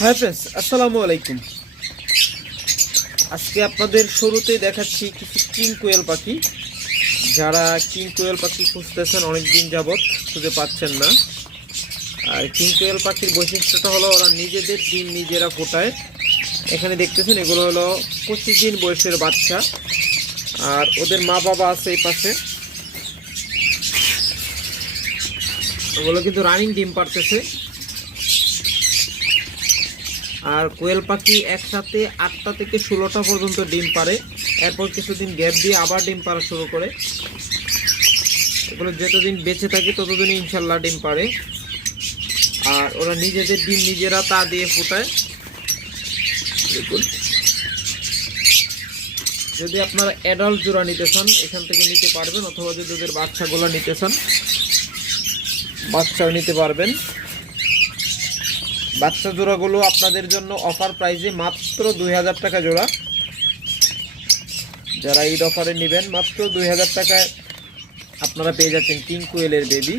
Hi friends আসসালামু আলাইকুম। আজকে আপনাদের শুরুতেই দেখাচ্ছি কিছু কিং কোয়েল পাখি। যারা কিং কোয়েল পাখি খুঁজতেছেন অনেক দিন যাবৎ, খুঁজে পাচ্ছেন না। আর কিং কোয়েল পাখির বৈশিষ্ট্যটা হলো ওরা নিজেদের ডিম নিজেরা ফোটায়। এখানে দেখতেছেন এগুলো হলো পঁচিশ দিন বয়সের বাচ্চা। আর ওদের মা বাবা আছে এই পাশে। ওগুলো কিন্তু রানিং ডিম পারতেছে। আর কোয়েল পাখি একসাথে আটটা থেকে ষোলোটা পর্যন্ত ডিম পারে এরপর কিছুদিন গ্যাপ দিয়ে আবার ডিম পাড়া শুরু করে। এগুলো যতদিন বেঁচে থাকে ততদিন ইনশাল্লাহ ডিম পারে আর ওরা নিজেদের ডিম নিজেরা তা দিয়ে ফোটায়। দেখুন। যদি আপনারা অ্যাডাল্ট জোড়া নিতে চান, এখান থেকে নিতে পারবেন, অথবা যদি ওদের বাচ্চাগুলো নিতে চান, বাচ্চাও নিতে পারবেন। বাচ্চা জোড়াগুলো আপনাদের জন্য অফার প্রাইসে মাত্র দুই হাজার টাকা জোড়া। যারা ঈদ অফারে নেবেন, মাত্র দুই হাজার টাকায় আপনারা পেয়ে যাচ্ছেন কিং কোয়েলের বেবি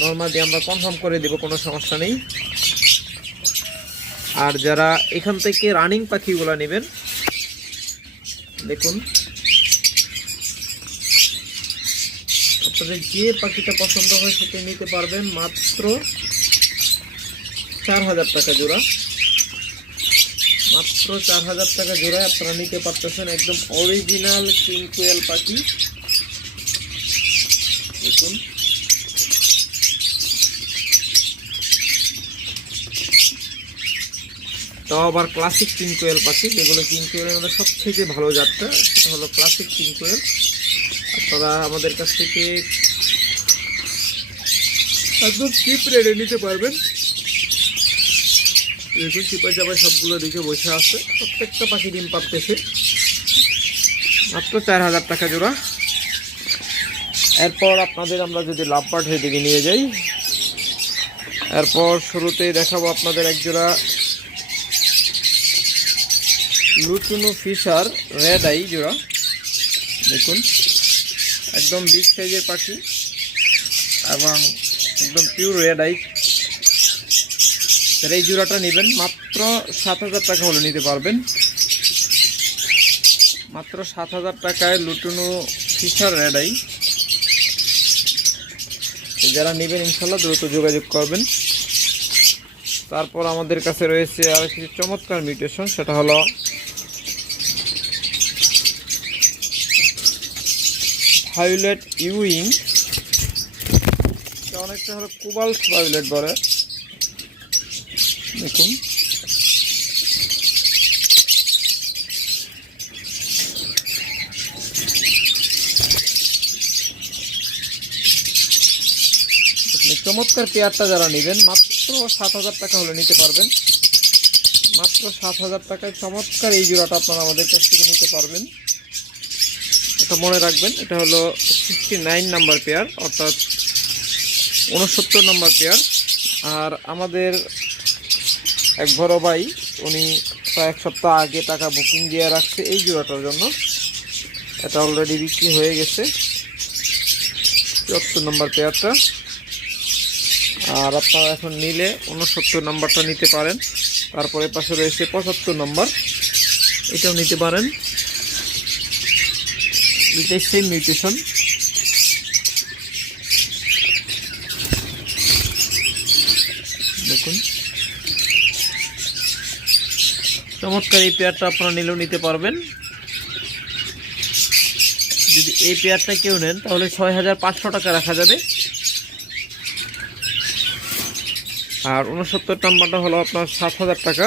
নর্মালি আমরা কনফার্ম করে দেব, কোনো সমস্যা নেই। আর যারা এখান থেকে রানিং পাখিগুলো নেবেন, দেখুন। আপনাদের যে পাখিটা পছন্দ হয় সেটা নিতে পারবেন মাত্র চার হাজার টাকা জোড়া। মাত্র চার হাজার টাকা জোড়ায় আপনারা নিতে পারতেছেন একদম অরিজিনাল কিং পাখি। দেখুন। তাও আবার ক্লাসিক কিং পাখি, যেগুলো কিং কোয়েলের মধ্যে সবথেকে ভালো জাতটা, সেটা হলো ক্লাসিক কিং কোয়েল আপনারা আমাদের কাছ থেকে একদম চিপ রেটে নিতে পারবেন। দেখুন চিপা চাপা সবগুলো দিকে বসে আছে। প্রত্যেকটা পাখি ডিম পাততেছে মাত্র চার হাজার টাকা জোড়া। এরপর আপনাদের আমরা যদি লাভবার্ড হয়ে দিকে নিয়ে যাই, এরপর শুরুতে দেখাবো আপনাদের এক জোড়া লুটুনু ফিশার রেড আই জোড়া। দেখুন, একদম বিগ সাইজের পাখি এবং একদম পিওর রেড আই তার এই জোড়াটা নেবেন। মাত্র সাত হাজার টাকা হলে নিতে পারবেন। মাত্র সাত হাজার টাকায় লুটুনু ফিশার রেড আই যারা নেবেন ইনশাল্লাহ দ্রুত যোগাযোগ করবেন। তারপর আমাদের কাছে রয়েছে আর কিছু চমৎকার মিউটেশন, সেটা হলো ভায়োলেট ইউইং অনেকটা হলো কোবাল্ট ভায়োলেট বলে। দেখুন। চমৎকার পেয়ারটা যারা নেবেন, মাত্র সাত হাজার টাকা হলে নিতে পারবেন। মাত্র সাত হাজার টাকায় চমৎকার এই জোড়াটা আপনারা আমাদের কাছ থেকে নিতে পারবেন। এটা মনে রাখবেন, এটা হলো সিক্সটি নাইন নাম্বার পেয়ার অর্থাৎ উনসত্তর নাম্বার পেয়ার আর আমাদের এক বড় ভাই, উনি প্রায় এক সপ্তাহ আগে টাকা বুকিং দিয়ে রাখছে এই জোড়াটার জন্য। এটা অলরেডি বিক্রি হয়ে গেছে। চুয়াত্তর নম্বর পেয়ারটা আর আপনারা এখন নিলে উনসত্তর নম্বরটা নিতে পারেন। তারপরে পাশে রয়েছে পঁচাত্তর নম্বর। এটাও নিতে পারেন। দুটাই সেম মিউটেশন দেখুন চমৎকার এই পেয়ারটা আপনারা নিলেও নিতে পারবেন। যদি এই পেয়ারটা কেউ নেন, তাহলে ছয় হাজার পাঁচশো টাকা রাখা যাবে। আর উনসত্তর নাম্বারটা হলো আপনার সাত হাজার টাকা।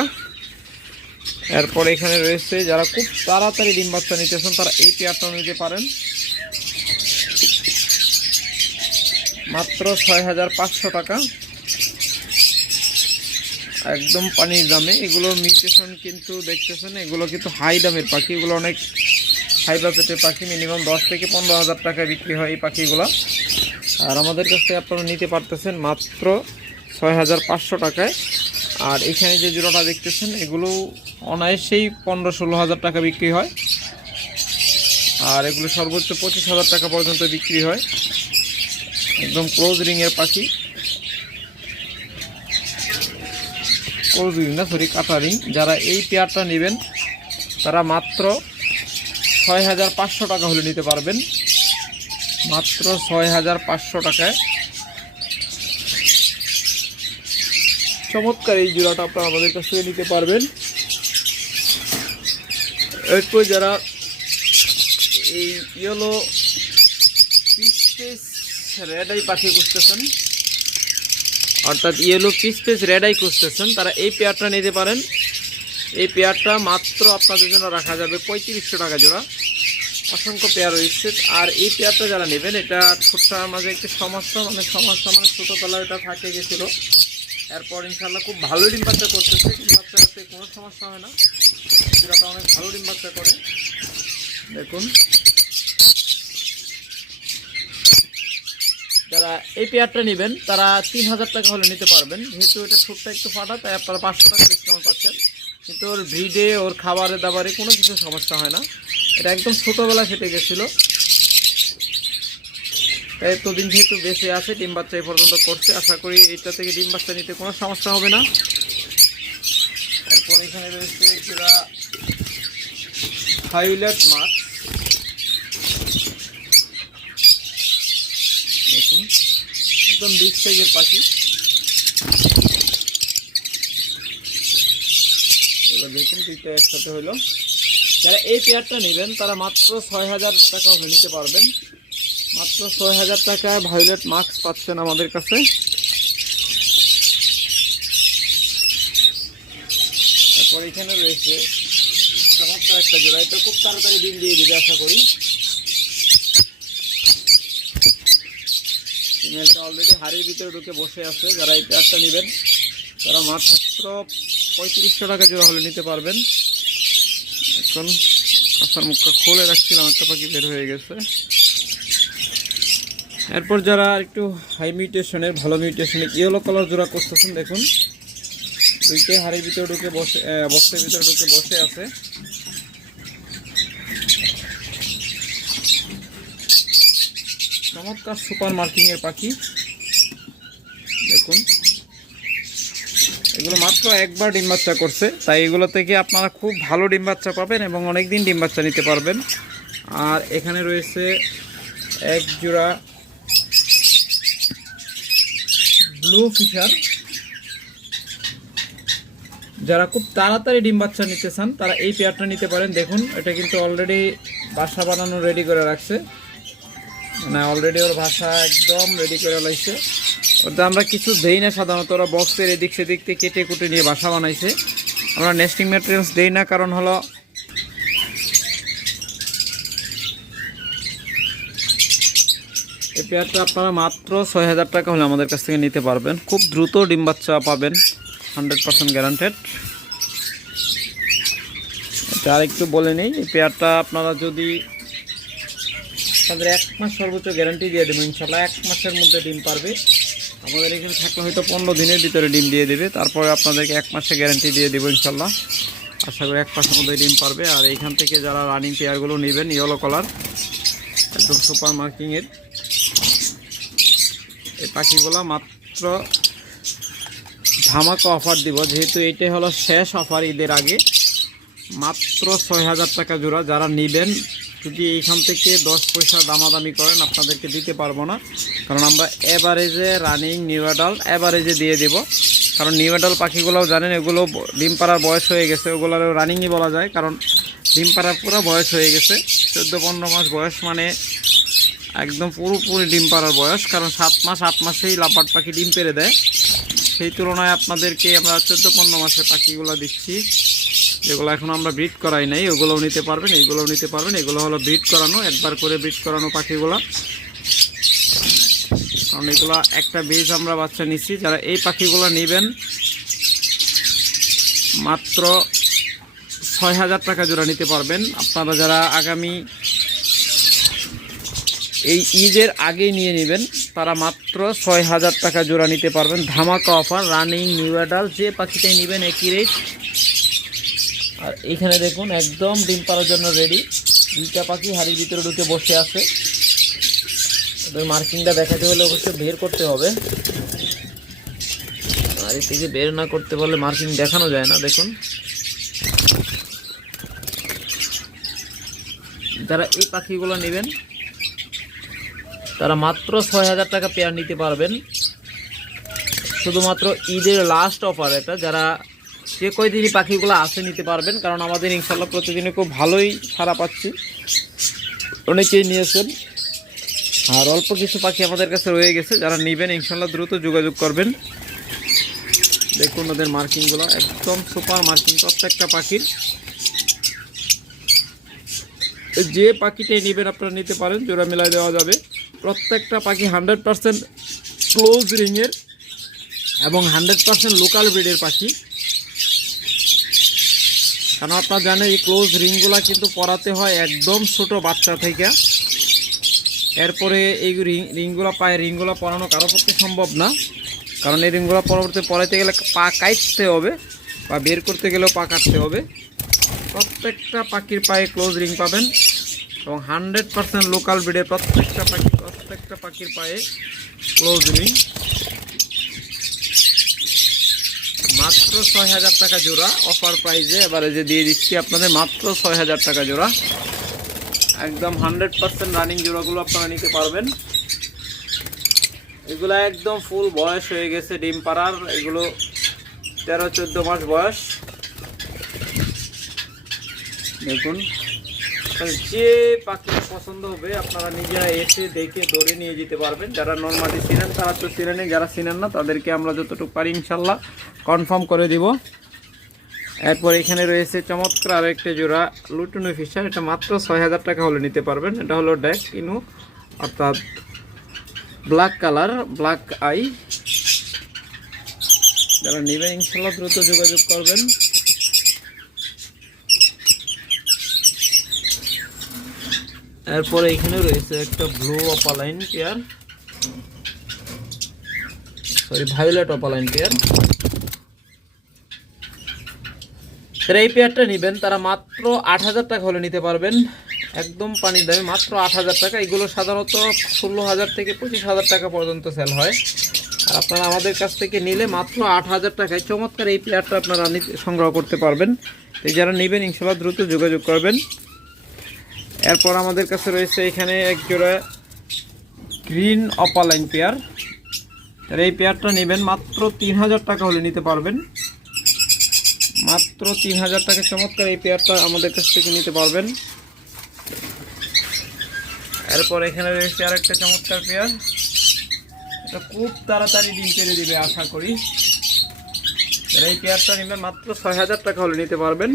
এরপর এখানে রয়েছে, যারা খুব তাড়াতাড়ি ডিম বাচ্চা নিতেছেন তারা এই পেয়ারটাও নিতে পারেন। মাত্র ছয় হাজার পাঁচশো টাকা। একদম পানির দামে। এগুলো মিউটেশন কিন্তু দেখতেছেন, এগুলো কিন্তু হাই দামের পাখি। এগুলো অনেক হাই বাজেটের পাখি মিনিমাম দশ থেকে পনেরো হাজার টাকায় বিক্রি হয় এই পাখিগুলো। আর আমাদের কাছ আপনারা নিতে পারতেছেন মাত্র ছয় হাজার পাঁচশো টাকায়। আর এখানে যে জোড়াটা দেখতেছেন, এগুলো অনায়াসেই পনেরো ষোলো হাজার টাকা বিক্রি হয়। আর এগুলো সর্বোচ্চ পঁচিশ হাজার টাকা পর্যন্ত বিক্রি হয়। একদম ক্লোজ রিংয়ের পাখি। করবিং না সরি কাটারিং। যারা এই পেয়ারটা নেবেন, তারা মাত্র ছয় হাজার পাঁচশো টাকা হলে নিতে পারবেন। মাত্র ছয় হাজার পাঁচশো টাকায়। চমৎকার এই জোড়াটা আপনারা আমাদের কাছ থেকে নিতে পারবেন। এরপর যারা এই ইয়েলো রেড আই পাখি খুঁজতেছেন অর্থাৎ yellow piece piece red eye খুঁজতেছেন তারা এই পেয়ারটা নিতে পারেন। এই পেয়ারটা মাত্র আপনাদের জন্য রাখা যাবে পঁয়ত্রিশশো টাকা জোড়া। অসংখ্য পেয়ার রয়েছে। আর এই পেয়ারটা যারা নেবেন, এটা ছোট্টার মাঝে একটি সমস্যা মানে সমস্যা মানে ছোটোবেলা এটা থাকে গেছিল। এরপর ইনশাল্লাহ খুব ভালো ডিম বাচ্চা করতেছে, ডিম করতে কোনো সমস্যা হয় না। জোড়াটা অনেক ভালো ডিম বাচ্চা করে। দেখুন। যারা এই পেয়ারটা নেবেন, তারা তিন হাজার টাকা হলে নিতে পারবেন। যেহেতু এটা ছোট্ট একটু ফাটা, তাই আপনারা পাঁচশো টাকা ডিসকাউন্ট পাচ্ছেন। কিন্তু ওর ব্রিডে ওর খাবারে দাবারে কোনো কিছু সমস্যা হয় না। এটা একদম ছোটোবেলা ফেটে গেছিল। তাই এতদিন যেহেতু বেঁচে আছে, ডিম বাচ্চা এই পর্যন্ত করছে। আশা করি এটা থেকে ডিম বাচ্চা নিতে কোনো সমস্যা হবে না। তারপর এখানে রয়েছে হাইলাইট মাছ দেখুন একদম বিগ সাইজের পাখি। এবার দেখুন দুইটা একসাথে হলো। যারা এই পেয়ারটা নেবেন, তারা মাত্র ছয় হাজার টাকা নিতে পারবেন। মাত্র ছয় হাজার টাকায় ভায়োলেট মাস্ক পাচ্ছেন আমাদের কাছে। তারপর এখানে রয়েছে, চমৎকার একটা জোড়া। এটা খুব তাড়াতাড়ি ডিম দিয়ে দিবে, আশা করি ফিমেলটা হাড়ির ভিতরে ঢুকে বসে আছে, যারা এই পেয়ারটা নেবেন, তারা মাত্র পঁয়ত্রিশশো টাকা জোড়া হলে নিতে পারবেন। এখন আসার মুখটা খুলে রাখছিলাম, একটা পাখি বের হয়ে গেছে। এরপর যারা একটু হাই মিউটেশনের ভালো মিউটেশনের ইয়েলো কালার জোড়া করতেছেন, দেখুন। দুইটাই হাড়ির ভিতরে ঢুকে বসে বক্সের ভিতরে ঢুকে বসে আছে। চমৎকার সুপার মার্কিং এর পাখি। দেখুন। এগুলো মাত্র একবার ডিম বাচ্চা করছে। তাই এগুলো থেকে আপনারা খুব ভালো ডিম বাচ্চা পাবেন এবং অনেক দিন ডিম বাচ্চা নিতে পারবেন। আর এখানে রয়েছে এক জোড়া ব্লু ফিশার। যারা খুব তাড়াতাড়ি ডিম বাচ্চা নিতে চান, তারা এই পেয়ারটা নিতে পারেন। দেখুন, এটা কিন্তু অলরেডি বাসা বানানো রেডি করে রাখছে। মানে অলরেডি ওর ভাষা একদম রেডি করে লাইছে। ওটা আমরা কিছু দেই না সাধারণত, ওরা বক্সের এদিক সেদিক থেকে কেটে কুটে নিয়ে বাসা বানাইছে। আমরা নেস্টিং ম্যাটেরিয়ালস দেই না, কারণ হলো এই পেয়ারটা আপনারা মাত্র ছয় হাজার টাকা হলে আমাদের কাছ থেকে নিতে পারবেন। খুব দ্রুত ডিম বাচ্চা পাবেন হান্ড্রেড পার্সেন্ট গ্যারান্টেড এটা আরেকটু বলে নেই, এই পেয়ারটা আপনারা যদি তাদের এক মাস সর্বোচ্চ গ্যারান্টি দিয়ে দেবেন, ইনশাল্লাহ এক মাসের মধ্যে ডিম পারবে। আমাদের এখানে থাকলে হয়তো পনেরো দিনের ভিতরে ডিম দিয়ে দেবে। তারপরে আপনাদেরকে এক মাসে গ্যারান্টি দিয়ে দেবো ইনশাল্লাহ। আশা করি এক মাসের মধ্যে ডিম পারবে। আর এইখান থেকে যারা রানিং পেয়ারগুলো নেবেন ইয়েলো কালার একদম সুপার মার্কিংয়ের এই পাখিগুলো মাত্র ধামাকা অফার দিব। যেহেতু এটাই হলো শেষ অফার ঈদের আগে। মাত্র ছয় হাজার টাকা জোড়া যারা নেবেন যদি এইখান থেকে দশ পয়সা দামাদামি করেন, আপনাদেরকে দিতে পারব না। কারণ আমরা অ্যাভারেজে রানিং নিউ অ্যাডাল্ট অ্যাভারেজে দিয়ে দেব। কারণ নিউ অ্যাডাল্ট পাখিগুলোও জানেন, এগুলো ডিম পাড়ার বয়স হয়ে গেছে। ওগুলো রানিংই বলা যায়, কারণ ডিম পাড়ার পুরো বয়স হয়ে গেছে। চোদ্দ, পনেরো মাস বয়স মানে একদম পুরোপুরি ডিম পাড়ার বয়স। কারণ সাত মাস, আট মাসেই লাপাট পাখি ডিম পেড়ে দেয়। সেই তুলনায় আপনাদেরকে আমরা চোদ্দ, পনেরো মাসের পাখিগুলো দিচ্ছি। যেগুলো এখন আমরা ব্রিড করাই নাই, ওগুলোও নিতে পারবেন, এইগুলোও নিতে পারবেন, এগুলো হলো ব্রিড করানো, একবার করে ব্রিড করানো পাখিগুলো। কারণ এগুলো একটা বেজ আমরা বাচ্চা নিচ্ছি যারা এই পাখিগুলো নেবেন, মাত্র ছয় হাজার টাকা জোড়া নিতে পারবেন। আপনারা যারা আগামী এই ঈদের আগে নিয়ে নেবেন, তারা মাত্র ছয় হাজার টাকা জোড়া নিতে পারবেন। ধামাকা অফার রানিং নিউ অ্যাডাল যে পাখিটাই নেবেন, একই রেট আর এইখানে দেখুন, একদম ডিম পাড়ার জন্য রেডি দুইটা পাখি হাড়ির ভিতরে ঢুকে বসে আছে। ওদের মার্কিংটা দেখাতে হলে অবশ্যই বের করতে হবে। বাড়ি থেকে বের না করতে পারলে মার্কিং দেখানো যায় না, দেখুন। যারা এই পাখিগুলো নেবেন, তারা মাত্র ছয় হাজার টাকা পেয়ার নিতে পারবেন। শুধুমাত্র ঈদের লাস্ট অফার এটা, যারা যে কয়দিনই পাখিগুলো আসে নিতে পারবেন, কারণ আমাদের ইনশাল্লাহ প্রতিদিনে খুব ভালোই সারা পাচ্ছি। অনেকেই নিয়েছেন। আর অল্প কিছু পাখি আমাদের কাছে রয়ে গেছে, যারা নেবেন ইনশাল্লাহ দ্রুত যোগাযোগ করবেন। দেখুন ওদের মার্কিংগুলো, একদম সুপার মার্কিং প্রত্যেকটা পাখির। যে পাখিটাই নেবেন আপনারা নিতে পারেন, জোড়া মেলায় দেওয়া যাবে। প্রত্যেকটা পাখি হান্ড্রেড পার্সেন্ট ক্লোজ রিংয়ের এবং হান্ড্রেড পার্সেন্ট লোকাল ব্রিডের পাখি। কারণ আপনারা জানেন এই ক্লোজ রিংগুলা কিন্তু পরাতে হয় একদম ছোট বাচ্চা থেকে। এরপরে এই রিং রিংগুলো পায়ে রিংগুলো পরানো কারও পক্ষে সম্ভব না। কারণ এই রিংগুলো পরবর্তী পরাইতে গেলে পা কাটতে হবে বা বের করতে গেলেও পা কাটতে হবে। প্রত্যেকটা পাখির পায়ে ক্লোজ রিং পাবেন এবং হান্ড্রেড পার্সেন্ট লোকাল ব্রিডের প্রত্যেকটা পাখি, প্রত্যেকটা পাখির পায়ে ক্লোজ রিং মাত্র ছয় হাজার টাকা জোড়া। অফার প্রাইজে এবারে যে দিয়ে দিচ্ছি আপনাদের মাত্র ছয় হাজার টাকা জোড়া। একদম হান্ড্রেড পার্সেন্ট রানিং জোড়াগুলো আপনারা নিতে পারবেন। এগুলো একদম ফুল বয়স হয়ে গেছে ডিম পাড়ার। এগুলো তেরো, চোদ্দ মাস বয়স। দেখুন। যে পাখি পছন্দ হবে, আপনারা নিজেরা এসে দেখে ধরে নিয়ে যেতে পারবেন। যারা নর্মালি ছিলেন তারা তো ছিলেনই যারা ছিলেন না, তাদেরকে আমরা যতটুকু পারি ইনশাল্লাহ কনফার্ম করে দিব। এরপর এখানে রয়েছে চমৎকার আর একটা জোড়া লুটুনু ফিশার এটা মাত্র ছয় হাজার টাকা হলে নিতে পারবেন। এটা হলো ড্যাক ইনু, অর্থাৎ ব্ল্যাক কালার ব্ল্যাক আই যারা নেবেন ইনশাল্লাহ দ্রুত যোগাযোগ করবেন। এরপরে এখানে রয়েছে একটা blue opaline pair. Sorry violet opaline pair. যারা এই পেয়ারটা নেবেন, তারা মাত্র আট হাজার টাকা হলে নিতে পারবেন। একদম পানির দামে মাত্র আট হাজার টাকা। এগুলো সাধারণত ষোলো হাজার থেকে পঁচিশ হাজার টাকা পর্যন্ত সেল হয়। আর আপনারা আমাদের কাছ থেকে নিলে মাত্র আট হাজার টাকায় চমৎকার এই পেয়ারটা আপনারা সংগ্রহ করতে পারবেন। তো যারা নেবেন ইনশাল্লাহ দ্রুত যোগাযোগ করবেন। এরপর আমাদের কাছে রয়েছে এখানে এক জোড়া গ্রিন অপালাইন পেয়ার। আর এই পেয়ারটা নেবেন মাত্র তিন হাজার টাকা হলে নিতে পারবেন। মাত্র তিন হাজার টাকা চমৎকার এই পেয়ারটা আমাদের কাছ থেকে নিতে পারবেন। এরপর এখানে রয়েছে আর একটা চমৎকার পেয়ার। এটা খুব তাড়াতাড়ি ডিম পেরে দিবে আশা করি। এই পেয়ারটা নেবেন মাত্র ছয় হাজার টাকা হলে নিতে পারবেন।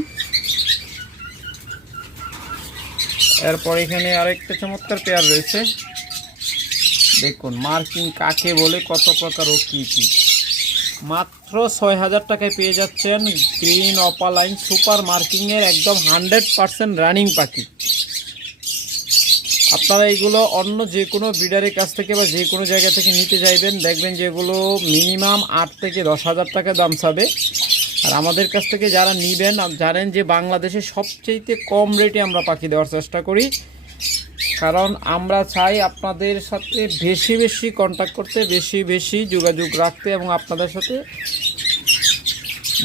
এরপর এখানে আরেকটা চমৎকার পেয়ার রয়েছে। দেখুন মার্কিং কাকে বলে, কত প্রকার ও কী কী। মাত্র ছয় হাজার টাকায় পেয়ে যাচ্ছেন গ্রিন অপালাইন সুপার মার্কিংয়ের একদম হান্ড্রেড পারসেন্ট রানিং পাখি। আপনারা এইগুলো অন্য যে কোনো ব্রিডারের কাছ থেকে বা যে কোনো জায়গা থেকে নিতে চাইবেন, দেখবেন যেগুলো মিনিমাম আট থেকে দশ হাজার টাকা দাম চাবে। আর আমাদের কাছ থেকে যারা নিবেন জানেন যে বাংলাদেশে সবচেয়ে কম রেটে আমরা পাখি দেওয়ার চেষ্টা করি। কারণ আমরা চাই আপনাদের সাথে বেশি বেশি কন্ট্যাক্ট করতে, বেশি বেশি যোগাযোগ রাখতে এবং আপনাদের সাথে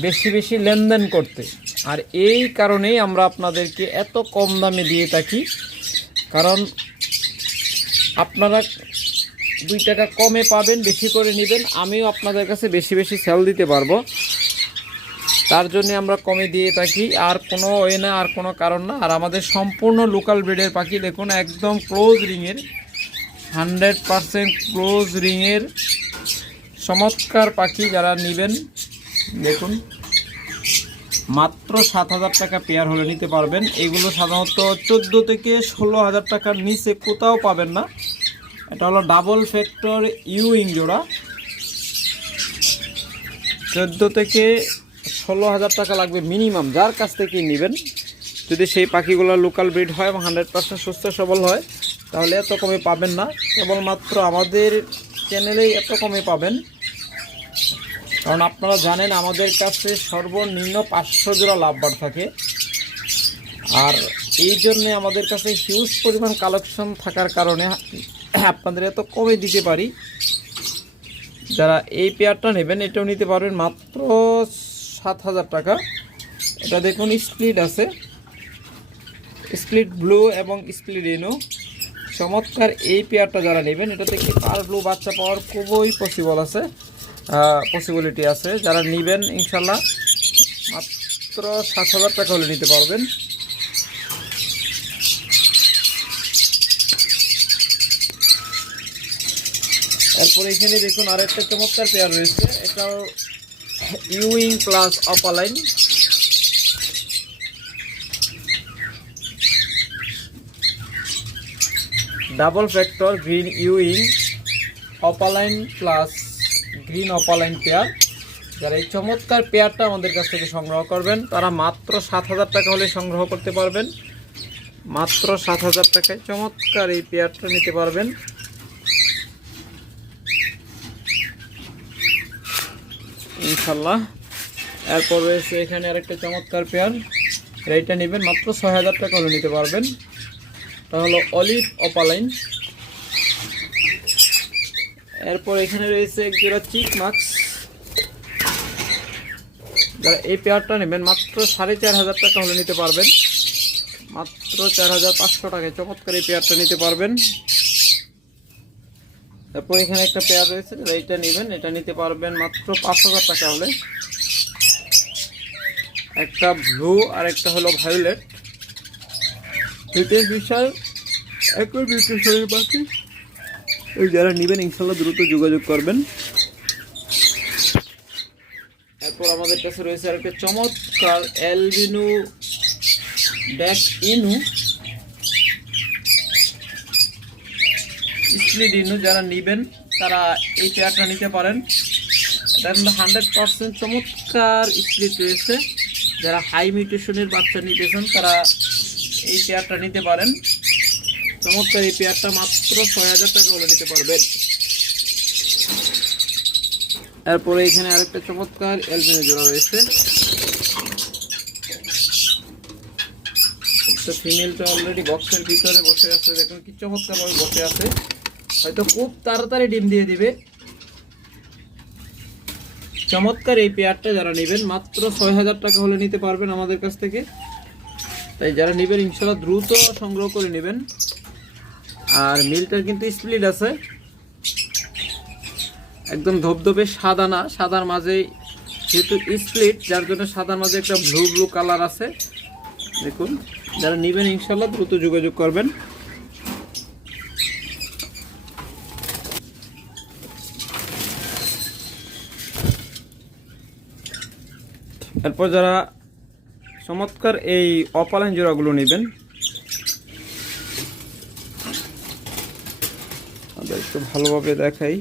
বেশি বেশি লেনদেন করতে। আর এই কারণেই আমরা আপনাদেরকে এত কম দামে দিয়ে থাকি। কারণ আপনারা দুই টাকা কমে পাবেন, বেশি করে নেবেন। আমিও আপনাদের কাছে বেশি বেশি সেল দিতে পারব। তার জন্য আমরা কমে দিয়ে থাকি। আর কোনো ওয়ে না, আর কোনো কারণ না। আর আমাদের সম্পূর্ণ লোকাল ব্রিডের পাখি দেখুন, একদম ক্লোজ রিংয়ের হান্ড্রেড পারসেন্ট ক্লোজ রিংয়ের চমৎকার পাখি যারা নেবেন, দেখুন। মাত্র সাত হাজার টাকা পেয়ার হলে নিতে পারবেন। এগুলো সাধারণত চোদ্দ থেকে ষোলো হাজার টাকার নিচে কোথাও পাবেন না। এটা হলো ডাবল ফ্যাক্টর ইউইং জোড়া। চোদ্দ থেকে ষোলো হাজার টাকা লাগবে মিনিমাম, যার কাছ থেকে নেবেন। যদি সেই পাখিগুলো লোকাল ব্রিড হয় এবং হান্ড্রেড পার্সেন্ট সুস্থ সবল হয়, তাহলে এত কমে পাবেন না। কেবলমাত্র আমাদের চ্যানেলেই এত কমে পাবেন। কারণ আপনারা জানেন আমাদের কাছে সর্বনিম্ন পাঁচশো জোড়া লাভবার থাকে। আর এই জন্যে আমাদের কাছে হিউজ পরিমাণ কালেকশন থাকার কারণে আপনাদের এত কমে দিতে পারি। যারা এই পেয়ারটা নেবেন, এটাও নিতে পারবেন মাত্র সাত হাজার টাকা। এটা দেখুন স্প্লিট আছে। স্প্লিট ব্লু এবং স্প্লিট ইনো চমৎকার এই পেয়ারটা যারা নেবেন এটা থেকে পার ব্লু বাচ্চা পাওয়ার খুবই পসিবল আছে। পসিবিলিটি আছে। যারা নেবেন, ইনশাল্লাহ মাত্র সাত হাজার টাকা হলে নিতে পারবেন। তারপরে এখানে দেখুন, আরেকটা চমৎকার পেয়ার রয়েছে। এটাও Ewing plus opaline double factor green Ewing opaline plus green opaline pair যারা এই চমৎকার পেয়ারটা আমাদের কাছ থেকে সংগ্রহ করবেন, তারা মাত্র সাত হাজার টাকা হলে সংগ্রহ করতে পারবেন। মাত্র সাত হাজার টাকায় চমৎকার এই পেয়ারটা নিতে পারবেন। ইনশাল্লাহ এরপর রয়েছে এখানে আরেকটা চমৎকার পেয়ার। এইটা নেবেন মাত্র ছয় হাজার টাকা হলে নিতে পারবেন। তা হলো অলিভ অপালাইন। এরপর এখানে রয়েছে এক জোড়া চিক মাক্স। যারা এই পেয়ারটা নেবেন মাত্র সাড়ে চার হাজার টাকা হলে নিতে পারবেন। মাত্র চার হাজার পাঁচশো টাকায় চমৎকার এই পেয়ারটা নিতে পারবেন। তারপর এখানে একটা পেয়ার রয়েছে এইটা নেবেন, এটা নিতে পারবেন মাত্র পাঁচ হাজার টাকা হলে। একটা ব্লু আর একটা হলো ভায়োলেট দুটোর বিশাল, একই বিউটিশনের পাখি ওই যারা নেবেন, ইনশাল্লাহ দ্রুত যোগাযোগ করবেন। এরপর আমাদের কাছে রয়েছে আরেকটা চমৎকার অ্যালবিনু ড্যাক ইনু স্প্লিট ইনু যারা নেবেন তারা এই পেয়ারটা নিতে পারেন। এটা হান্ড্রেড পার্সেন্ট চমৎকার স্প্লিট রয়েছে যারা হাই মিউটেশনের বাচ্চা নিতেছেন, তারা এই পেয়ারটা নিতে পারেন। চমৎকার এই পেয়ারটা মাত্র ছয় হাজার টাকা হলে নিতে পারবেন। এরপরে এখানে আরেকটা চমৎকার এলবিনে জোড়া রয়েছে। তো ফিমেলটা অলরেডি বক্সের ভিতরে বসে আছে, দেখুন কি চমৎকারভাবে বসে আছে। হয়তো খুব তাড়াতাড়ি ডিম দিয়ে দিবে। চমৎকার এই পেয়ারটা যারা নেবেন, মাত্র ছয় হাজার টাকা হলে নিতে পারবেন আমাদের কাছ থেকে। তাই যারা নেবেন, ইনশাল্লাহ দ্রুত সংগ্রহ করে নেবেন। আর মিলটার কিন্তু স্প্লিট আছে। একদম ধবধবে সাদা না, সাদার মাঝে যেহেতু স্প্লিট, যার জন্য সাদার মাঝে একটা ব্লু ব্লু কালার আছে। দেখুন, যারা নেবেন, ইনশাল্লাহ দ্রুত যোগাযোগ করবেন। এরপর যারা চমৎকার এই অপালাইন জোড়াগুলো নেবেন, তাদের একটু ভালোভাবে দেখাই।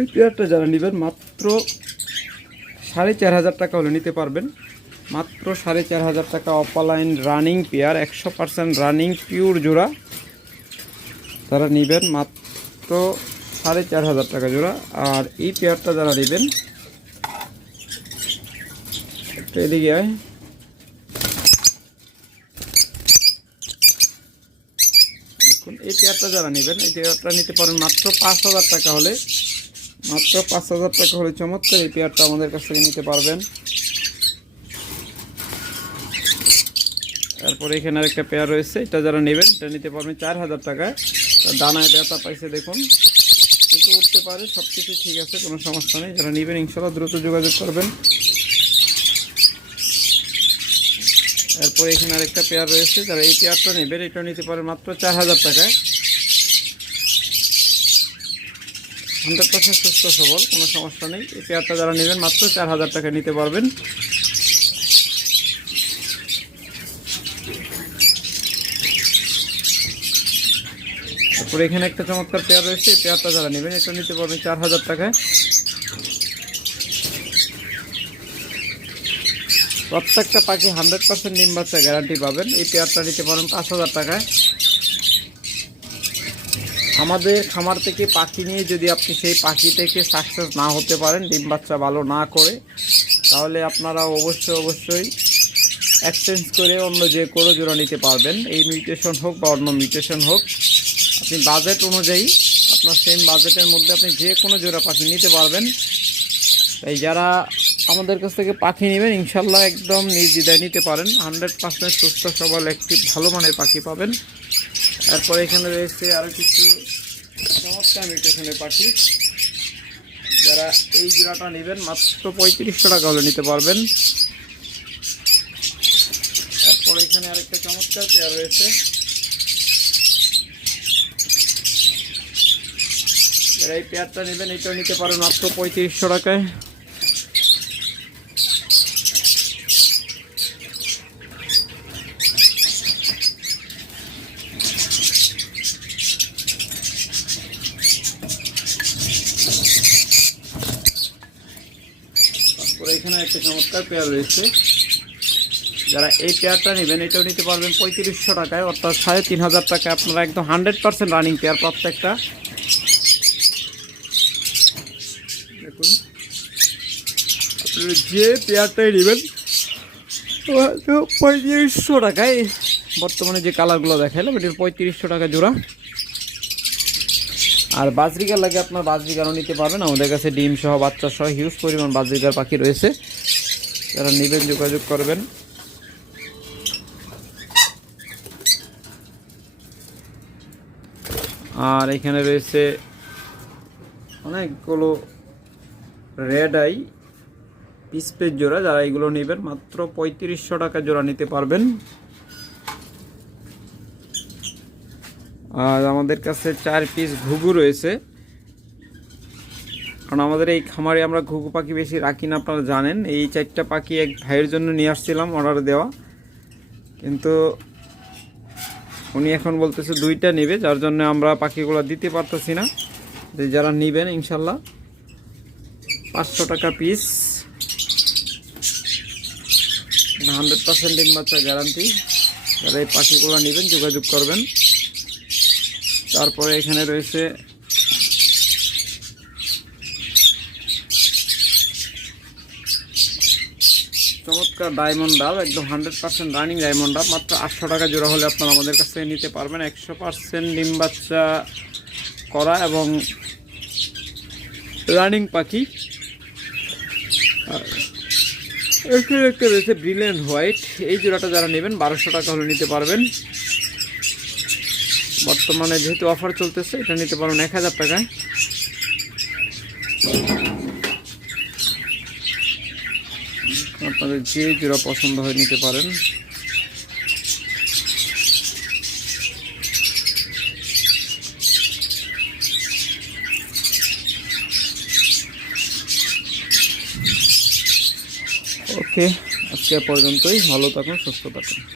এই পেয়ারটা যারা নেবেন, মাত্র সাড়ে চার হাজার টাকা হলে নিতে পারবেন। মাত্র সাড়ে চার হাজার টাকা অপালাইন রানিং পেয়ার, একশো পার্সেন্ট রানিং পিওর জোড়া। তারা নেবেন, মাত্র সাড়ে চার হাজার টাকা জোড়া। আর এই পেয়ারটা যারা নেবেন এদিকে আয়। দেখুন, এই পেয়ারটা যারা নেবেন, এই পেয়ারটা নিতে পারেন মাত্র পাঁচ হাজার টাকা হলে। মাত্র পাঁচ হাজার টাকা হলে চমৎকার এই পেয়ারটা আমাদের কাছ থেকে নিতে পারবেন। তারপরে এখানে আরেকটা পেয়ার রয়েছে, এটা যারা নেবেন, এটা নিতে পারবেন চার হাজার টাকায়। ডানায় ব্যথা পাইছে দেখুন। কিন্তু উঠতে পারে সব কিছু ঠিক আছে, কোনো সমস্যা নেই। যারা নেবেন, ইনশাল্লাহ দ্রুত যোগাযোগ করবেন। এরপরে এখানে আরেকটা পেয়ার রয়েছে। যারা এই পেয়ারটা নেবেন, এটা নিতে পারেন মাত্র চার হাজার টাকায়। হান্ড্রেড পার্সেন্ট সুস্থ সবল, কোনো সমস্যা নেই। এই পেয়ারটা যারা নেবেন, মাত্র চার হাজার টাকা নিতে পারবেন। তারপরে এখানে একটা চমৎকার পেয়ার রয়েছে, এই পেয়ারটা যারা নেবেন, এটা নিতে পারবেন চার হাজার টাকায়। প্রত্যেকটা পাখি হান্ড্রেড পার্সেন্ট ডিম বাচ্চা গ্যারান্টি পাবেন। এই পেয়ারটা নিতে পারেন পাঁচ হাজার টাকায়। আমাদের খামার থেকে পাখি নিয়ে যদি আপনি সেই পাখি থেকে সাকসেস না হতে পারেন ডিম বাচ্চা ভালো না করে, তাহলে আপনারা অবশ্যই অবশ্যই এক্সচেঞ্জ করে অন্য যে কোনো জোড়া নিতে পারবেন। এই মিউটেশন হোক বা অন্য মিউটেশন হোক আপনি বাজেট অনুযায়ী আপনার সেম বাজেটের মধ্যে আপনি যে কোনো জোড়া পাখি নিতে পারবেন। এই যারা আমাদের কাছ থেকে পাখি নেবেন, ইনশাল্লাহ একদম নির্দ্বিধায় নিতে পারেন। হান্ড্রেড পার্সেন্ট সুস্থ, সবল একটি ভালো মানের পাখি পাবেন। তারপরে এখানে রয়েছে আরও কিছু চমৎকার মিউটেশনের পাখি। যারা এই জোড়াটা নেবেন, মাত্র পঁয়ত্রিশশো টাকা হলে নিতে পারবেন। তারপরে এখানে আরেকটা চমৎকার পেয়ার রয়েছে। এই পেয়ারটা নেবেন এটাও নিতে পারেন মাত্র পঁয়ত্রিশশো টাকায়। এখানে একটা চমৎকার পেয়ার রয়েছে। যারা এই পেয়ারটা নেবেন, এটাও নিতে পারবেন পঁয়ত্রিশশো টাকায়, অর্থাৎ সাড়ে তিন হাজার টাকায়। আপনারা একদম হান্ড্রেড পার্সেন্ট রানিং পেয়ার প্রত্যেকটা। দেখুন। যে পেয়ারটাই নেবেন পঁয়ত্রিশশো টাকায়। বর্তমানে যে কালারগুলো দেখাইলাম, এটির পঁয়ত্রিশশো টাকা জোড়া। আর বাজরিকার লাগে আপনার বাজরিকারও নিতে পারবেন। আমাদের কাছে ডিম সহ বাচ্চা সহ হিউজ পরিমাণ বাজরিকার পাখি রয়েছে। যারা নেবেন, যোগাযোগ করবেন। আর এখানে রয়েছে অনেকগুলো রেড আই পিসপের জোড়া, যারা এগুলো নেবেন মাত্র পঁয়ত্রিশশো টাকা জোড়া নিতে পারবেন। আর আমাদের কাছে চার পিস ঘুঘু রয়েছে। কারণ আমাদের এই খামারে আমরা ঘুঘু পাখি বেশি রাখি না, আপনারা জানেন। এই চারটা পাখি এক ভাইয়ের জন্য নিয়ে আসছিলাম অর্ডার দেওয়া। কিন্তু উনি এখন বলতেছে দুইটা নেবে, যার জন্য আমরা পাখিগুলো দিতে পারতেছি না। যে যারা নেবেন, ইনশাল্লাহ। পাঁচশো টাকা পিস হান্ড্রেড পার্সেন্ট ডিম বাচ্চা গ্যারান্টি যারা এই পাখিগুলো নেবেন, যোগাযোগ করবেন। তারপরে এখানে রয়েছে চমৎকার ডায়মন্ড ডাব একদম হান্ড্রেড পার্সেন্ট রানিং ডায়মন্ড ডাব মাত্র আটশো টাকা জোড়া হলে আপনারা আমাদের কাছ নিতে পারবেন। একশো পার্সেন্ট ডিম বাচ্চা করা এবং রানিং পাখি। এখানে একটা রয়েছে ব্রিলিয়ান্ট হোয়াইট এই জোড়াটা যারা নেবেন, বারোশো টাকা হলে নিতে পারবেন। বর্তমানে যেহেতু অফার চলতেছে, এটা নিতে পারবেন এক হাজার টাকায়। আপনাদের যে জোড়া পছন্দ হয় নিতে পারেন। ওকে আজকে পর্যন্তই ভালো থাকুন সুস্থ থাকুন।